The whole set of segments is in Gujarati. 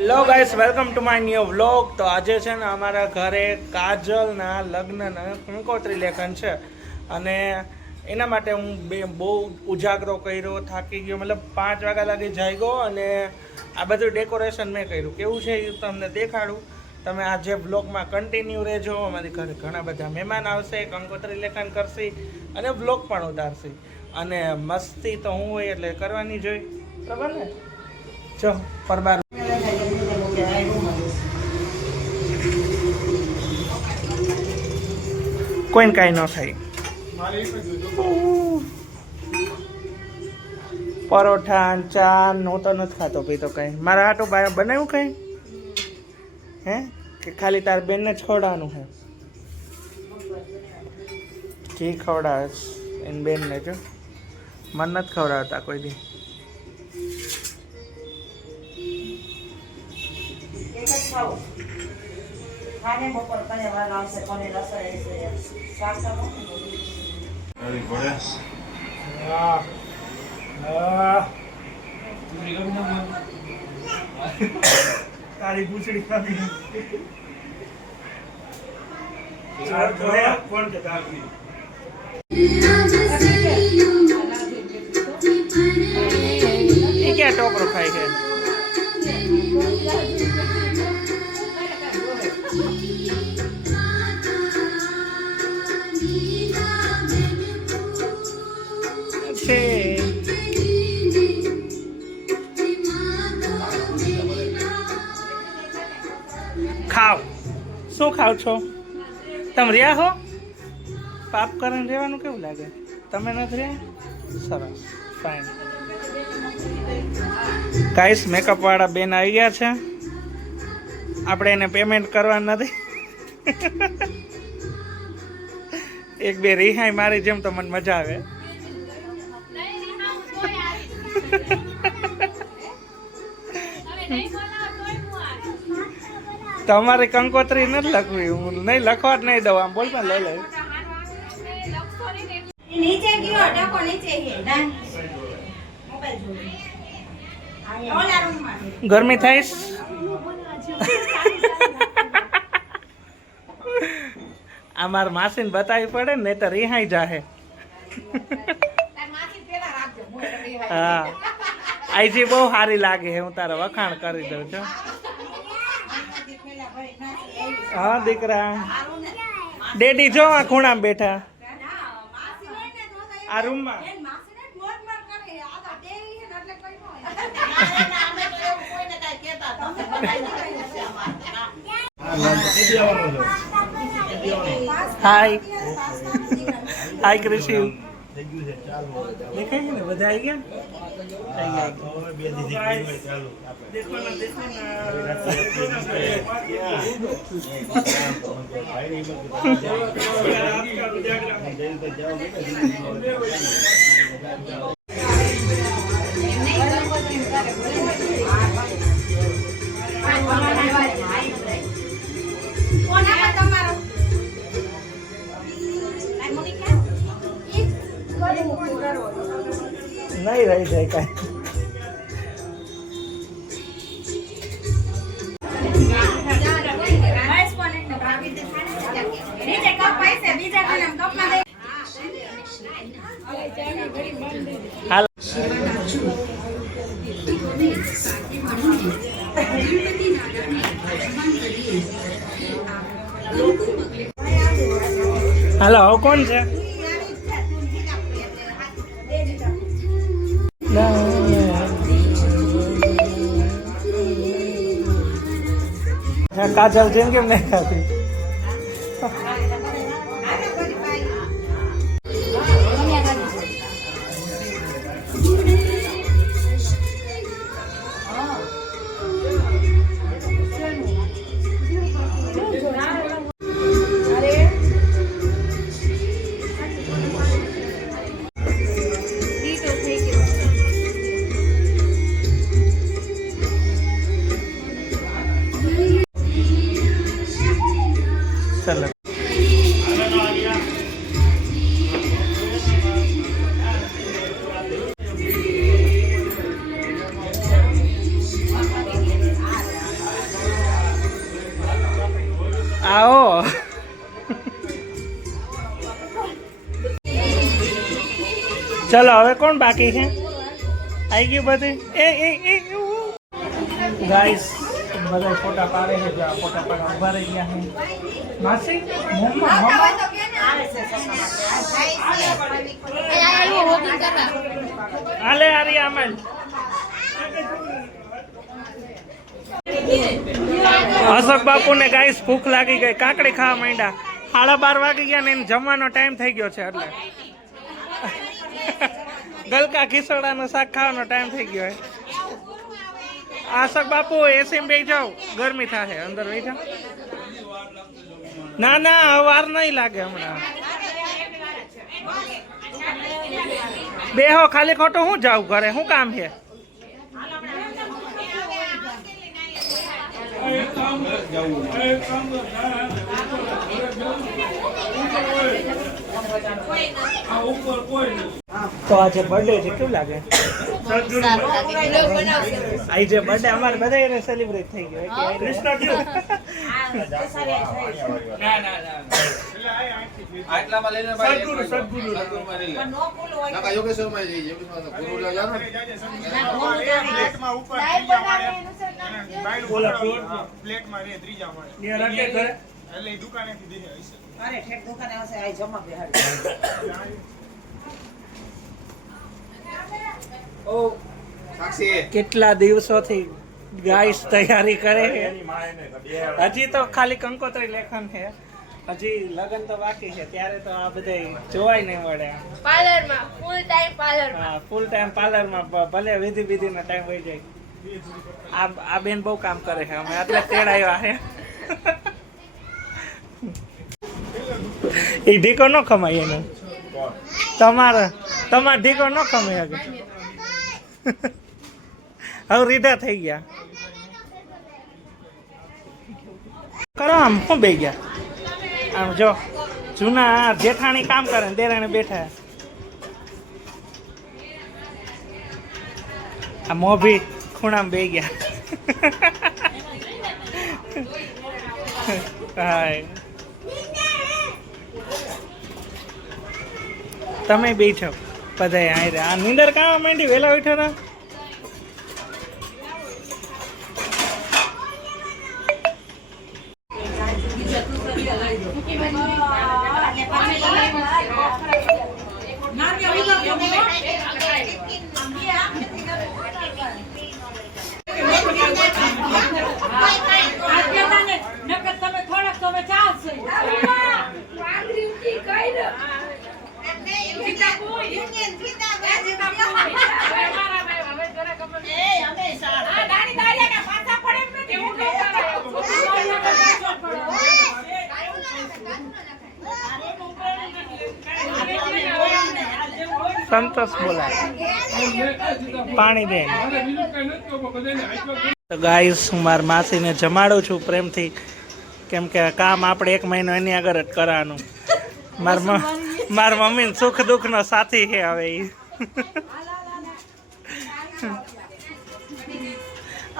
Hello guys, welcome to my new vlog. તો આજે છે ને અમારા ઘરે કાજલના લગ્નના કંકોત્રી લેખન છે અને એના માટે હું બહુ ઉજાગરો કર્યો, થાકી ગયો. મતલબ 5 વાગ્યા લાગી જાગ્યો અને આ બધું ડેકોરેશન મેં કર્યું. કેવું છે એ તમને દેખાડું. તમે આજે વ્લોગમાં કન્ટિન્યુ રહેજો. અમારી ઘરે ઘણા બધા મહેમાન આવશે, કંકોત્રી લેખન કરશે અને વ્લોગ પણ ઉતારશે. અને મસ્તી તો હું હોય એટલે કરવાની જોઈ, બરાબર ને? જો પરબાર કોઈને કાંઈ ન થાય. પરોઠા ચા હું તો નથી ખાતો પીતો કંઈ. મારા હાટું બનાવ્યું કંઈ હે કે ખાલી તાર બેનને જ ખવડાવવાનું છે? ઘી ખવડાવે એની બેનને, જો મને નથી ખવડાવતા કોઈ દી. તારી પૂછડી ખાવી એ ક્યાં ટોકરો ખાય છે? ખાવ શું ખાવ છો તમે? રહ્યા હો? પાપ કરીને રહેવાનું કેવું લાગે? તમે નથી રહ્યા? સરસ, ફાઇન. ગાઈસ, મેકઅપ વાળા બેન આવી ગયા છે. આપણે એને પેમેન્ટ કરવા નથી. એક બે રિહાઈ મારી જેમ તો મને મજા આવે. તમારે કંકોત્રી નથી લખવી, હું નહીં લખવા જ નહીં દઉં. આમ બોલ પણ લઈ લઉં. ગરમી થઈશ. આ મારા માસીને બતાવી પડે ને, તો રિહાઈ જાહે. હા, આઈજી બહુ સારી લાગે છે. હું તારા વખાણ કરી દઉં છું. હા દીકરા, ડેડી જો આ ખૂણામાં બેઠા આ રૂમમાં. હાય હાય કૃષિ. દેખાય છે ને? બધા આવી ગયા. નહીં રહી જાય કાંઈ. હાલ હાલો, હવે કોણ છે? કાજલ જેમ કેમ નહીં ખાતી? આવો ચલો હવે કોણ બાકી છે આવી ગયું બધું એ ગાઈસ બધા ફોટા પાડે છે જો ફોટા પાડવા ઉભા રહી ગયા છે માસી આલે આરી આમલ અશોક બાપુ ને ગાઈસ ભૂખ લાગી ગઈ કાકડી ખાવા માંડ્યા 12:30 વાગી ગયા ને જમવાનો ટાઈમ થઈ ગયો છે એટલે ગલકા ખીસોડાનું શાક ખાવાનો ટાઈમ થઈ ગયો અશોક બાપુ એસી બેસી જાઓ ગરમી થાય અંદર બેસી જાઓ ના ના વાર નહીં લાગે હમણાં બેહો ખાલી ખોટું હું જાઉં ઘરે શું કામ છે તો આજે બર્થડે છે કેવું લાગે આજે બર્થડે અમારે બધા સેલિબ્રેટ થઈ ગયો આટલામાં લઈને સદગુરુ નાકા યોગેશ્વર માં જઈએ ગુરુ જાનો પ્લેટમાં ઉપર પ્લેટમાં રે ત્રીજા મળે ને રાખે ઘરે એટલે દુકાનેથી દે હશે અરે ઠેક દુકાને હશે આ જમા બેહાડી ઓ સાક્ષી કેટલા દિવસોથી ગાઈસ તૈયારી કરે છે હજી તો ખાલી કંકોત્રી લેખન છે હજી લગન તો બાકી છે ત્યારે તો આ બધા જોવાય નહીં મળે પાર્લરમાં ફૂલ ટાઈમ પાર્લરમાં હા ફૂલ ટાઈમ પાર્લરમાં ભલે વિધિનો ટાઈમ હોય જાય આ બેન બહુ કામ કરે છે અમે એટલે તેડાવ્યા છે એ ઢીકો ન ખમાય એને તમારે ઢીકો ન ખમાય હવે રીઢા થઈ ગયા કરો આમ શું બે ગયા આમ જો જૂના જેઠાણી કામ કરે ને દેરાણી બેઠા આ મોભી ખૂણામાં બે ગયા હાય તમે બેઠો બધા આ નીંદર કામ માંડી વહેલા ઉઠો ને સંતોષ બોલાય પાણી દે તો ગાઈસ હું મારા માસીને જમાડું છું પ્રેમથી કેમ કે કામ આપણે 1 મહિનો એની આગળ જ કરવાનું મારા મમ્મીને સુખ દુઃખનો સાથી છે હવે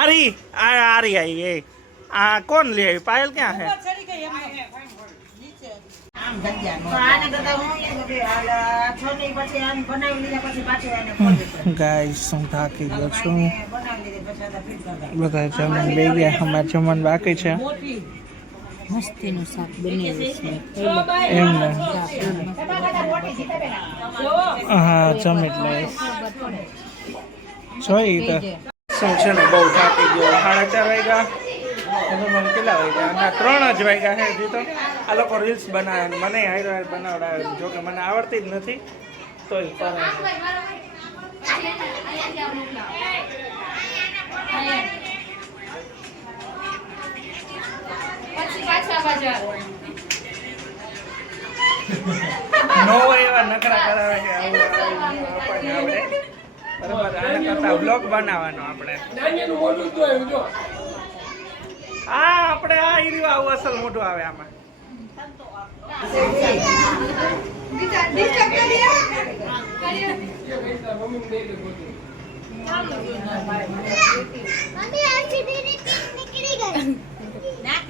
આરી આવી એ આ કોણ લે આવી પાયલ ક્યાં છે ગાઈસ હું થાકી ગયો છું બધા જમણ બે ગયા અમારે જમણ બાકી છે મસ્તીનું શાક બનાવ્યું છે એમ ને હા જમી લઈશ જોઈ તો શું છે ને બહુ થાકી ગયો 4:30 વાગ્યા મને કેટલા વાગ્યા 3 જ વાગ્યા છે હજી તો આ લોકો રીલ્સ બનાવે મને હાઈર બનાવડાવે જોકે મને આવડતી જ નથી તોય નો એવા નખરા કરાવે કે આપણને આવડે બરાબર આના કરતા વ્લોગ બનાવવાનો આપણે આપણે આ હીરો આવું અસલ મોઢું આવે આમાં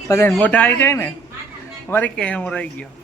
બધાને મોઢા આવી જાય ને વળી કે હું રહી ગયો